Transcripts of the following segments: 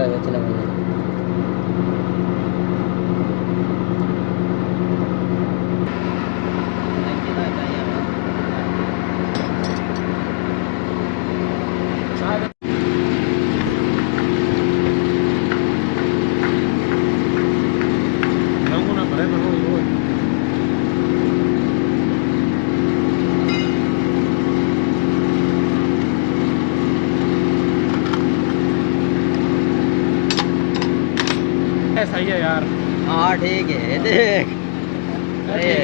वगैरह बेचने वाले। सही है यार। हाँ ठीक है देख। अरे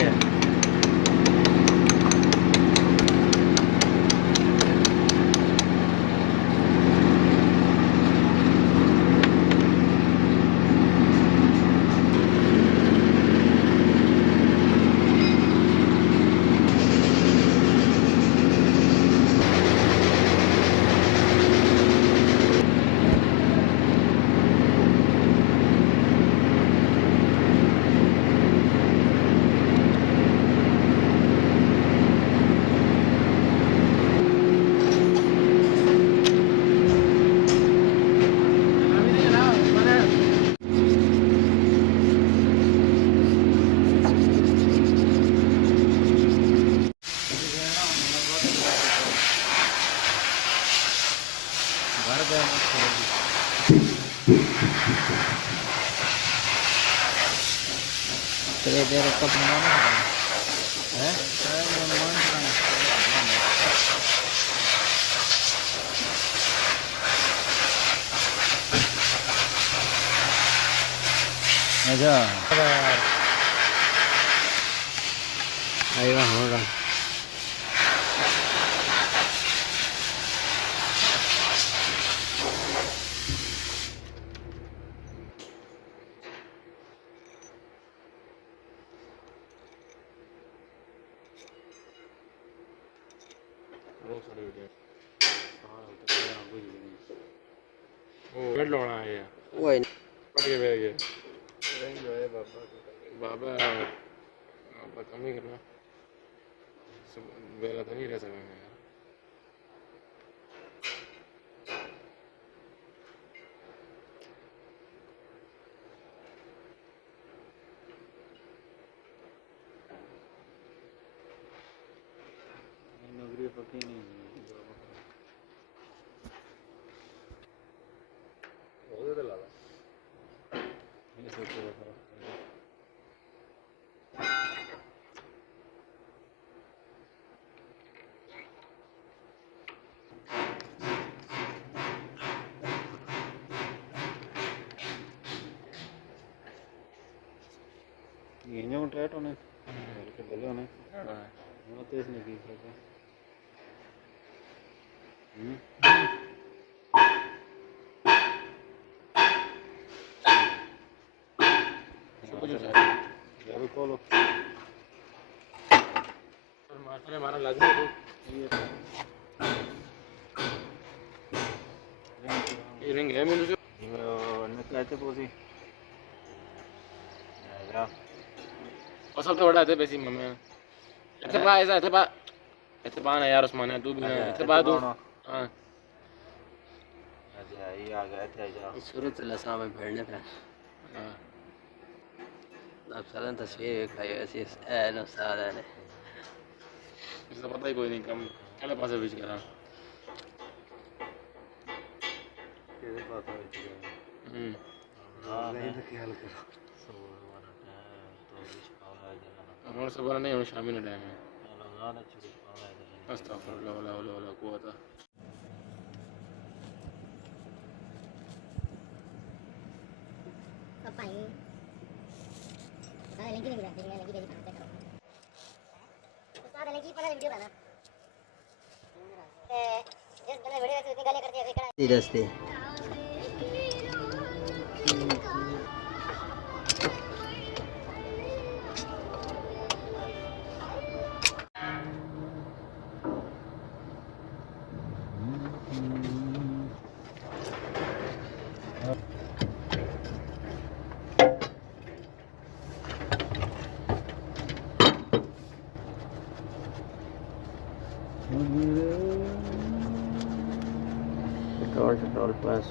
तेरे तेरे कब बनाना है? अच्छा आएगा होगा। वेट लोना है ये। वही पट के बैठ गए। बाबा बाबा कम ही करना। सब बेला तो नहीं रह सकेंगे यार। नौकरी पक्की नहीं है। बहुत ज़्यादा लाला। ये सोचो बताओ। ये जो ट्रैट होने के बले होने वो तो इसने की है। अभी खोलो मास्टर हमारा लग रहा है ये रिंग है मेरे से कहते पोसी और सब तो बड़ा है वैसे मम्मी इतने पा ऐसा इतने पा ना यार उस्मान है तू भी ना इतने पा तू हाँ अच्छा ये आ गए थे जा शुरू से लसा में भेड़ने पे हाँ अब सालन तस्वीर खाई ऐसी न सादा ने इसका पता ही कोई नहीं कम क्या पास है बीच करा किधर पास है बीच करा हाँ नहीं तो क्या करो हमारे सब वाला नहीं हमें शामी ना टाइम है लगाना चुके पाला है अस्तगफुरुल्लाह वला हौला वला कुव्वता पानी हां लगी नहीं रहती है लगी लगी पाते करो तो सादा लगी पर वीडियो बना जिस बंदे वीडियो से इतनी गाली करती है फिर दस्ते पेट्रोल पास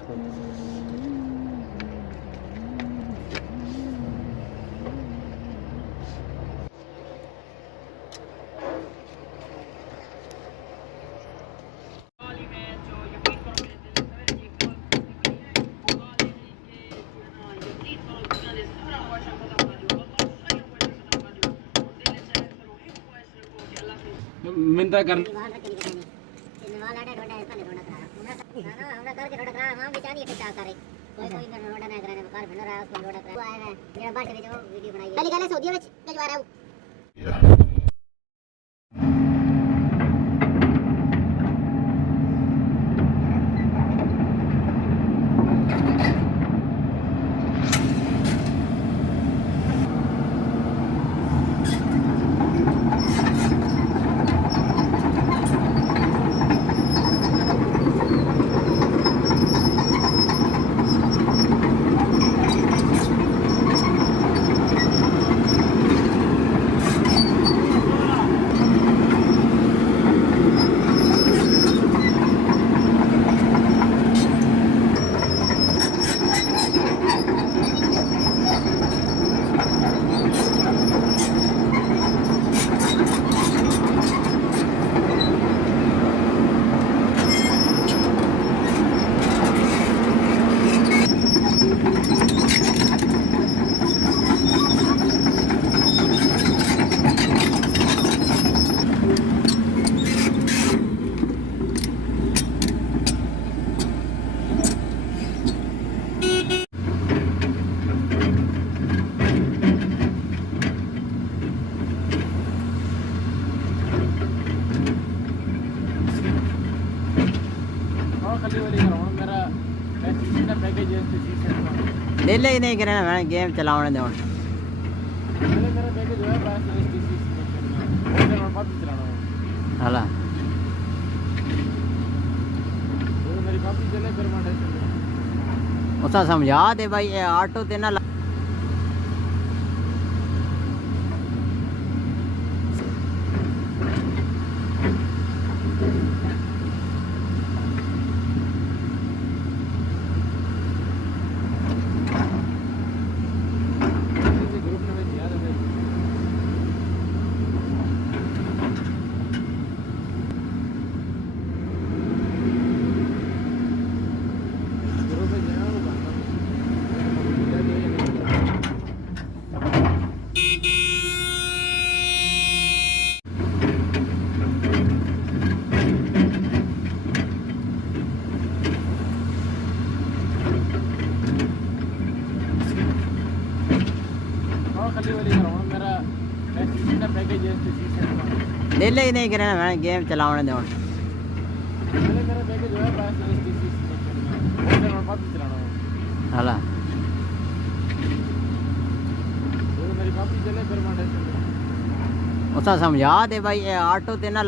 मिन्नत कर वाल रख के नहीं इन वाल आटे रोड़ा है पहले रोड़ा करा ना ना हमरा करके रोड़ा करा हम बेचारी एक टा करे कोई कोई मैं रोड़ा ना कराने कार बन रहा है उसको रोड़ा करा आया है ये बात में जो वीडियो बनाई है पहले गले सऊदी में भिजवा रहा हूं और खाली वाली कराऊं मेरा सीसी का पैकेज है सीसी ले ही नहीं करना मैं गेम चलाने दो पहले मेरा पैकेज जो है बस सीसी और मैं बात चलाना है हला वो मेरी कॉपी चले फिर मैं टेंशन उसा समझा दे भाई ये ऑटो ते ना ग्रुप में भेज दिया था ग्रुप में जाना वो और खाली वाली कराऊं मेरा सीसी का पैकेज है सीसी ले ही नहीं करना मैं गेम चलाने दो पहले मेरा पैकेज जो है बस सीसी और मैं बात चलाना है हला वो मेरी कॉपी चले फिर मैं टेंशन उसा समझा दे भाई ये ऑटो ते ना